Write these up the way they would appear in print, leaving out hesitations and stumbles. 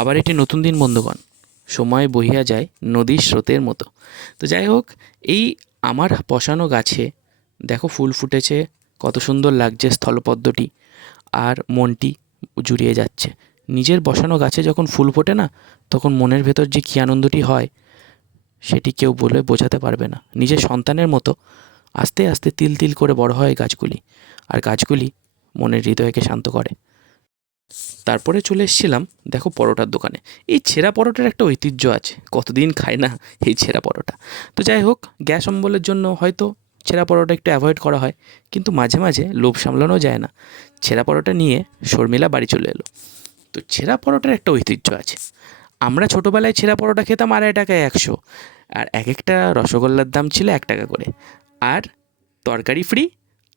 আবার একটি নতুন দিন বন্ধুগণ। সময় বহিয়া যায় নদীর স্রোতের মতো। তো যাই হোক, এই আমার বসানো গাছে দেখো ফুল ফুটেছে, কত সুন্দর লাগছে স্থলপদ্মটি, আর মনটি জুড়িয়ে যাচ্ছে। নিজের বসানো গাছে যখন ফুল ফোটে না, তখন মনের ভেতর যে কী আনন্দটি হয় সেটি কেউ বলে বোঝাতে পারবে না। নিজের সন্তানের মতো আস্তে আস্তে তিল তিল করে বড় হয় গাছগুলি, আর গাছগুলি মনের হৃদয়কে শান্ত করে। তারপরে চলে এসেছিলাম দেখো পরোটার দোকানে। এই ছেঁড়া পরোটার একটা ঐতিহ্য আছে, কতদিন খাই না এই ছেঁড়া পরোটা। তো যাই হোক, গ্যাস অম্বলের জন্য হয়তো ছেঁড়া পরোটা একটু অ্যাভয়েড করা হয়, কিন্তু মাঝে মাঝে লোভ সামলানো যায় না। ছেঁড়া পরোটা নিয়ে শর্মিলা বাড়ি চলে এলো। তো ছেঁড়া পরোটার একটা ঐতিহ্য আছে। আমরা ছোটোবেলায় ছেঁড়া পরোটা খেতাম 2.5 টাকায় 100, আর এক একটা রসগোল্লার দাম ছিল 1 টাকা করে, আর তরকারি ফ্রি,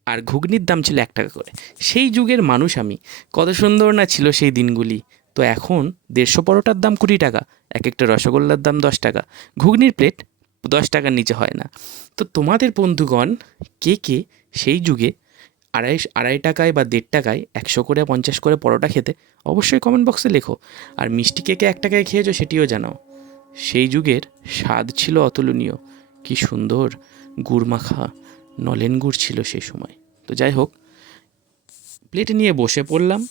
আর ঘুগনির দাম ছিল 1 টাকা করে। সেই যুগের মানুষ আমি, কত সুন্দর না ছিল সেই দিনগুলি। তো এখন 150 পরোটার দাম 20 টাকা, এক একটা রসগোল্লার দাম 10 টাকা, ঘুগনির প্লেট 10 টাকার নিচে হয় না। তো তোমাদের বন্ধুগণ কে কে সেই যুগে আড়াই টাকায় বা 1.5 টাকায় 100 করে 50 করে পরোটা খেতে, অবশ্যই কমেন্ট বক্সে লেখো। আর মিষ্টি কে কে 1 টাকায় খেয়েছো সেটিও জানাও। সেই যুগের স্বাদ ছিল অতুলনীয়, কি সুন্দর গুড় মাখা নলেন গুড় ছিল সেই সময়। তো যাই হোক, প্লেটে নিয়ে বসে পড়লাম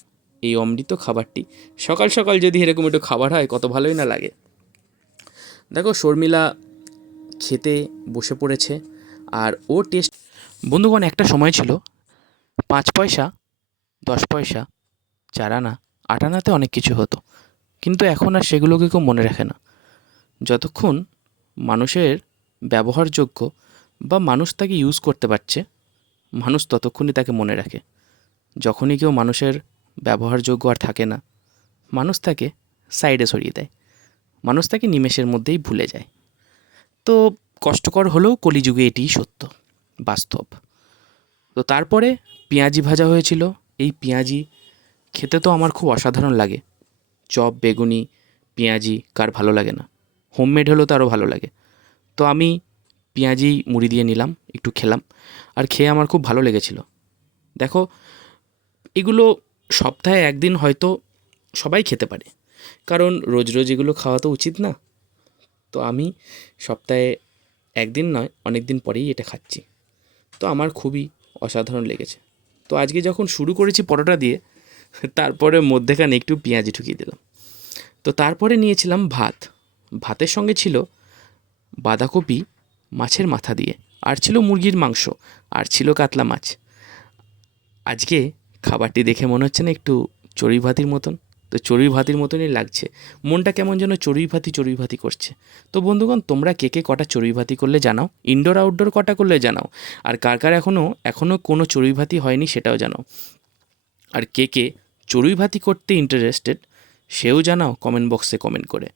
এই অমৃত খাবারটি। সকাল সকাল যদি এরকম একটু খাবার হয় কত ভালোই না লাগে। দেখো শর্মিলা খেতে বসে পড়েছে, আর ও টেস্ট। বন্ধুগণ, একটা সময় ছিল 5 পয়সা, 10 পয়সা, 4 আনা, 8 আনাতে অনেক কিছু হতো, কিন্তু এখন আর সেগুলোকে কেউ মনে রাখে না। যতক্ষণ মানুষের ব্যবহারযোগ্য বা মানুষ তাকে ইউজ করতে পারছে, মানুষ ততক্ষণই তাকে মনে রাখে। যখনই কেউ মানুষের ব্যবহারযোগ্য আর থাকে না, মানুষ তাকে সাইডে সরিয়ে দেয়, মানুষ তাকে নিমেষের মধ্যেই ভুলে যায়। তো কষ্টকর হলেও কলিযুগে এটিই সত্য, বাস্তব। তো তারপরে পেঁয়াজি ভাজা হয়েছিল। এই পেঁয়াজি খেতে তো আমার খুব অসাধারণ লাগে। চপ, বেগুনি, পেঁয়াজি কার ভালো লাগে না? হোমমেড হলেও তো আরও ভালো লাগে। তো আমি পেঁয়াজি মুড়ি দিয়ে নিলাম, একটু খেলাম, আর খেয়ে আমার খুব ভালো লেগেছিল। দেখো, এগুলো সপ্তাহে একদিন হয়তো সবাই খেতে পারে, কারণ রোজ রোজ এগুলো খাওয়া তো উচিত না। তো আমি সপ্তাহে একদিন নয়, অনেক দিন পরেই এটা খাচ্ছি। তো আমার খুবই অসাধারণ লেগেছে। তো আজকে যখন শুরু করেছি পরোটা দিয়ে, তারপরে মধ্যেখানে একটু পেঁয়াজি ঢুকিয়ে দিলাম। তো তারপরে নিয়েছিলাম ভাত। ভাতের সঙ্গে ছিল বাঁধাকপি মাছের মাথা দিয়ে, আর ছিল মুরগির মাংস, আর ছিল কাতলা মাছ। আজকে খাবারটি দেখে মনে হচ্ছে না একটু চড়ুই ভাতির মতন? তো চড়ুই ভাতির মতনই লাগছে, মনটা কেমন যেন চড়ুই ভাতি করছে। তো বন্ধুগণ, তোমরা কে কে কটা চড়ুই ভাতি করলে জানাও, ইনডোর আউটডোর কটা করলে জানাও, আর কার কার এখনও কোনো চড়ুই ভাতি হয়নি সেটাও জানাও। আর কে কে চড়ুই ভাতি করতে ইন্টারেস্টেড সেও জানাও কমেন্ট বক্সে কমেন্ট করে।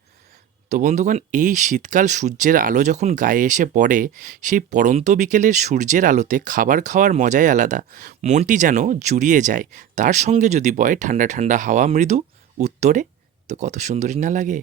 তো বন্ধুগণ, এই শীতকাল সূর্যের আলো যখন গায়ে এসে পড়ে, সেই পড়ন্ত বিকেলের সূর্যের আলোতে খাবার খাওয়ার মজাই আলাদা। মনটি যেন জুড়িয়ে যায়। তার সঙ্গে যদি বয় ঠান্ডা ঠান্ডা হাওয়া মৃদু উত্তরে, তো কত সুন্দরই না লাগে।